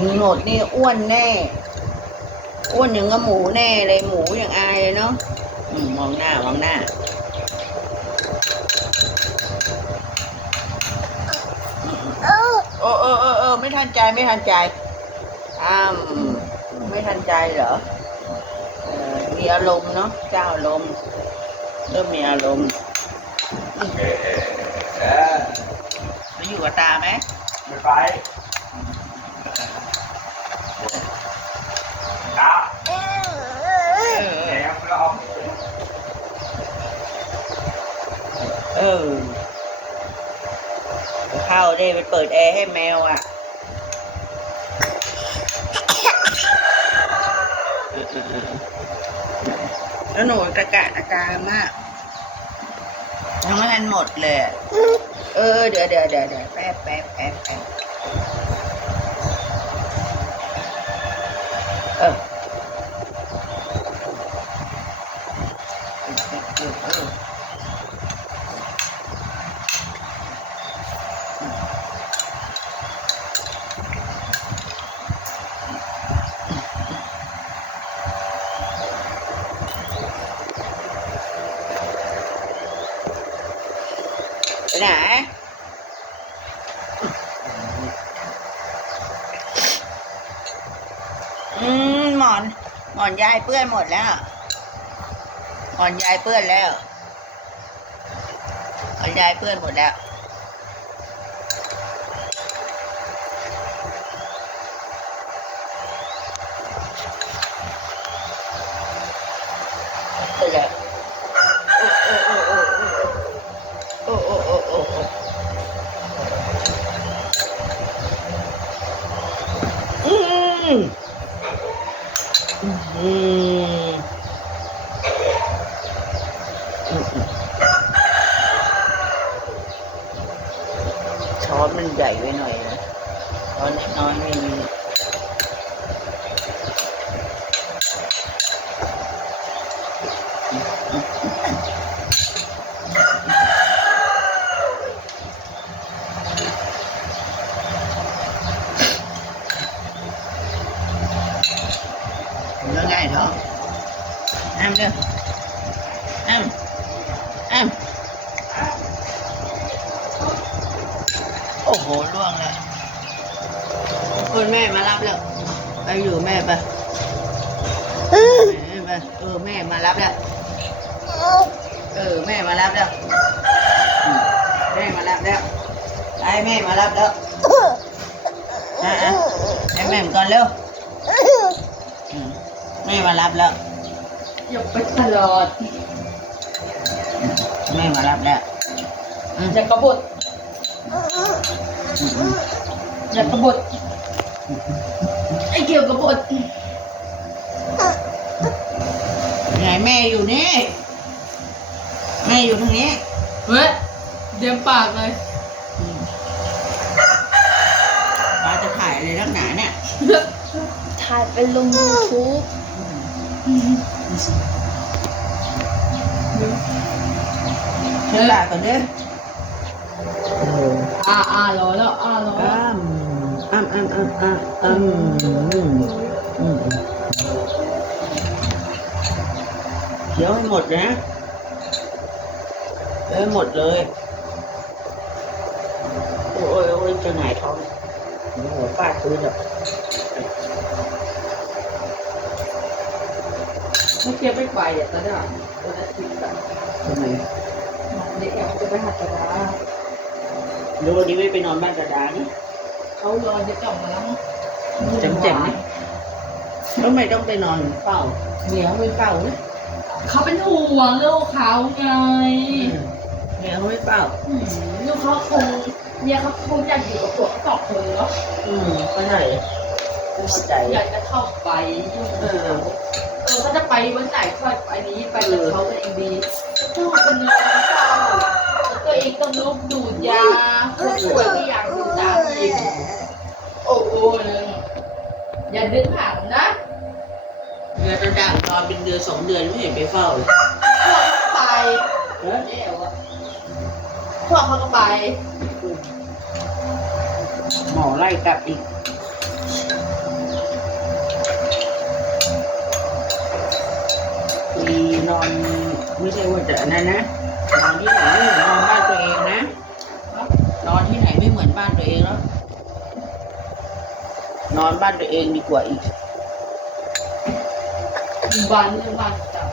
กินหมดนี่อ้วนแน่ อ้วนอย่างกับหมูแน่เลยหมูอย่างอายเลยเนาะอืมมองหน้ามองหน้าเออเออเออเออเออไม่ทันใจไม่ทันใจอ้ามไม่ทันใจเหรอเออมีอารมณ์เนาะเจ้าอารมณ์เริ่มมีอารมณ์เออจะอยู่กับตาไหมไม่ไป ตาเออออแหนมเราเออเข้าได้ไปเปิดแอร์ให้แมวอะแล้วหนูตะกะตะกามากยังไม่ทันหมดเลย เออ เดี๋ยวเดี๋ยวเดี๋ยวเดี๋ยวแป๊บแป๊บแป๊บแป๊บ ừ. cái หอนยายเปื้อนหมดแล้วหมอนยายเปื้อนแล้วหมอนยายเปื้อนหมดแล้วเปื้อน ไปหน่อยนะช้อนน้อยไม่มีแล้วไงเนาะอ้ามเด้ออ้ามอ้าม โอ้โหล่วงเลยคุณแม่มารับแล้ว ไปอยู่แม่ไปเออแม่ไปเออแม่มารับแล้วเออแม่มารับแล้วอืมแม่มารับแล้วไอ้แม่มารับแล้วอะอะให้แม่มาก่อนเร็วอืมแม่มารับแล้วหยกไปตลอดแม่มารับแล้วอืมอย่ากระบด อืมอืมอย่ากระบดไอ้เกี่ยวกระบดไหนแม่อยู่นี่ แม่อยู่ทางนี้ เฮ้ยเดี๋ยวปากเลยอืมป้าจะถ่ายอะไรนักหนาเนี่ย ถ่ายเป็นลงยูทูบเชื่อตาก่อนเด้อ อ่าอ่ารอแล้วอ่ารอแล้วอ้ามอ้ามอ้ามอ้ามอ้ามอ้ามอืมอืมเดี๋ยวให้หมดนะเดี๋ยวหมดเลย โอ้ยโอ้ยจะหงายท้องหัวฟาดพื้นอะไม่เกี่ยวไม่ไปอะตอนนั้นตอนนั้นติดแบบทำไมเด็กแอบจะไปหัดกระดา เดี๋ยววันนี้ไม่ไปนอนบ้านกระดานี่เขารอจะกลับมาแล้วเจ๋งๆนี่แล้วทำไมต้องไปนอนเฝ้าเมียเขาไม่เฝ้านะเขาเป็นห่วงลูกเขาไงเมียเขาไม่เฝ้าอืมลูกเขาคงเนี่ยเขาคงอยากอยู่กับผัวสองคนเนาะอืมก็ใช่ไม่เข้าใจอยากจะเข้าไปยุ่งเอกับอเขาเออเขาจะไปวันไหนค่อยไปนี้ไปกับเขาก็เองดีชอบเป็นนอนเศร้า ตัวเองต้องลุกดูดยาคนสวยที่อยากดูดตามอีกโอ้โหอย่าดึงหางนะเดือนระดับตอนเป็นเดือนสองเดือนไม่เห็นไปเฝ้าเลยไปเฮ้ยยวะพวกเขาก็ไป หมอไล่กลับอีกตีนอนไม่ใช่ว่าจะนั่นนะนอนที่ไหนอนี่หนอ ตัวเองแล้วนอนบ้านตัวเองดีกว่าอีกบ้านเรื่องบ้านจับ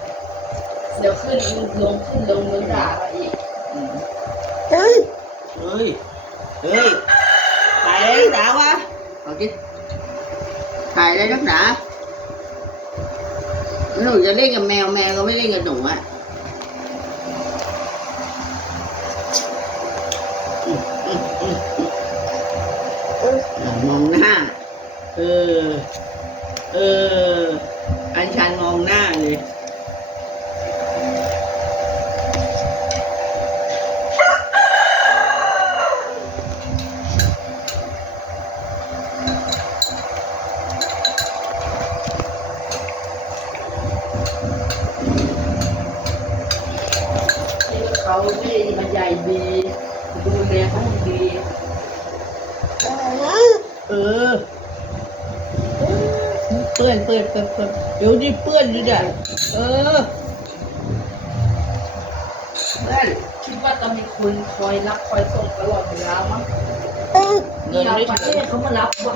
เดี๋ยวขึ้นลงขึ้นลงลงด่าเราอีกอืมเฮ้ย เฮ้ย เฮ้ยถ่ายอะไรนักหนาวะเอาดิถ่ายอะไรนักหนาหนูจะเล่นกับแมวแมวก็ไม่เล่นกับหนูอะอืมอืมอืมอืมอะมองหน้า เออ เอออันชันมองหน้าเลยที่เขาไม่มาใหญ่ดีดูแลเขาดี เออเปื้อนเปื้อนเปื้อนเปื้อนเดี๋ยวดิเปื้อนดิเดี๋ยวเออเปื้อนคิดว่าจะมีคนคอยรับคอยส่งตลอดเวลามั้งเงินอยากไม่ประถึเทงศเขามารับว่ะ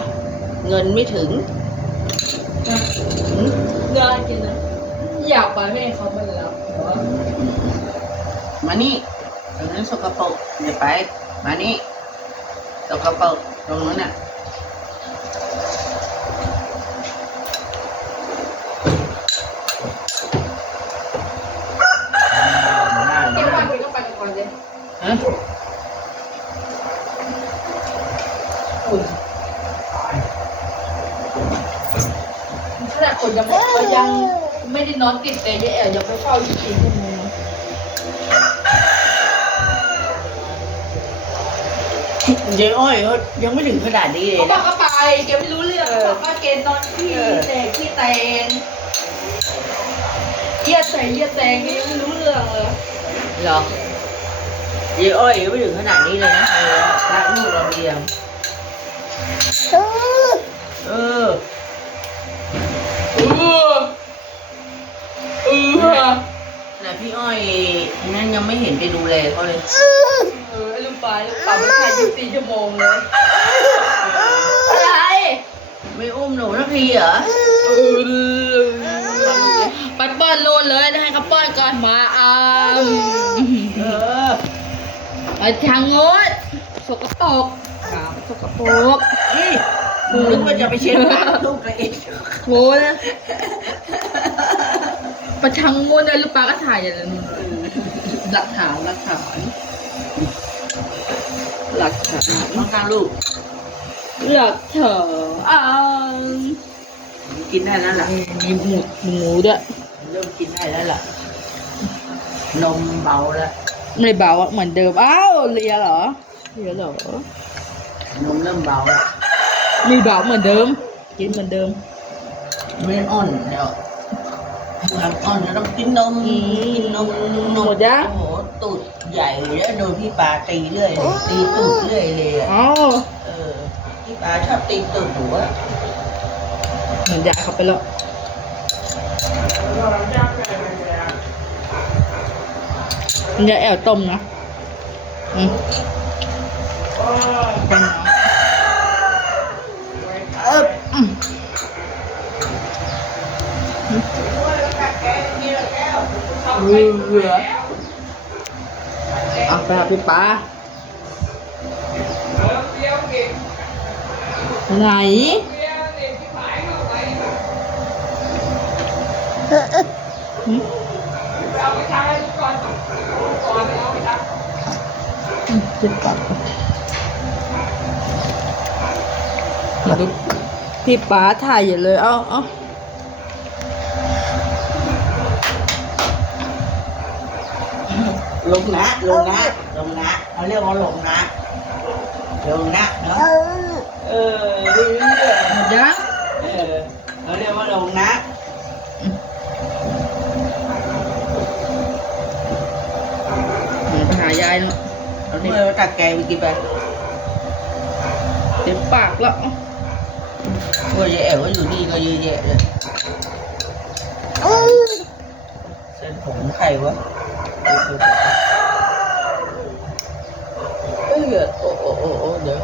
เงินไม่ถึงหืมงานกินนะอยากไปแม่เขามารับเหรอมานี่ตรงนั้นสกปรกเดี๋ยวไป มานี่สกปรกตรงนั้นน่ะ เก็บไปกินก็ไปกันก่อนเลย ฮะ อุ่นขนาดคนยังก็ยังไม่ได้นอน ติดแต่ยายแอ๋วยังไปเฝ้าอยู่สี่ชั่วโมงเจ๊อ้อยเขายังไม่ถึงขนาดนี้เลยเขาบอนะกก็ไปแกไม่รู้เรื่องเขาบอกว่าเกณฑ์นอนที่เออแต่ที่แตนเยี่ยแต่เยี่ยแต่แกยังไม่รู้เรื่องเลยเหรอเจ๊อ้อยยังไม่ถึงขนาดนี้เลยนะเออรักลูกเราเรียงเออเออเอ พี่อ้อยนั่นยังไม่เห็นไปดูแลเขาเลยเออลูกปลาลูกปลาไม่ใช่อยู่สี่ชั่วโมงเลยอะไรไม่อุ้มหนูนะพี่เหรอไปป้อนโลนเลยให้เขาป้อนก่อนมาอ่าเออไปทางโน้นสกปรกขาวสกปรกเฮ้ยนึกว่าจะไปเช็ดปากลูกตัวเองโหนะ ไปทางโน้นเลยลูกปลาก็ถ่ายอย่างนั้นหลักฐานหลักฐานหลักฐานข้างข้างๆลูกหลักฐานอ่ากินได้แล้วล่ะมีหมูหมูด้วยเริ่มกินได้แล้วล่ะนมเบาแล้วไม่เบาอะเหมือนเดิมอ้าวเลียเหรอเลียเหรอนมเริ่มเบาแล้วมีเบาเหมือนเดิม กินเหมือนเดิมไม่อ่อนแล้ว งานอ่อนแล้วต้องกินนมอืมกินนมนมหมดยัง โอ้โหตูดใหญ่แล้วโดนพี่ปลาตีเรื่อยเลยตีตูดเรื่อยเลยอะอ๋อเออพี่ปลาชอบตีตูดหนูอะเหมือนยายเขาไปแล้วยายแอวต้มนะอืมต้มนะเอออืม เรือเอาไปหาพี่ป้าไหนหืมอืมเจ็บปากมาดูพี่ป๋าถ่ายอยู่เลย เอาเอา ลงนะลงนะลงนะเขาเรียกว่าลงนะลงนะเนาะเออเรื่อยหมดยังๆเออเขาเรียกว่าลงนะเดี๋ยวไปหายายเนาะเอาเมื่อตักแกงไปกินไปเจ็บปากแล้วเมื่อยายแอ๋วก็อยู่นี่ก็เยอะแยะเลยเส้นผมใครวะ เอ้ยโอ้โอ้โอ้โอ้เดี๋ย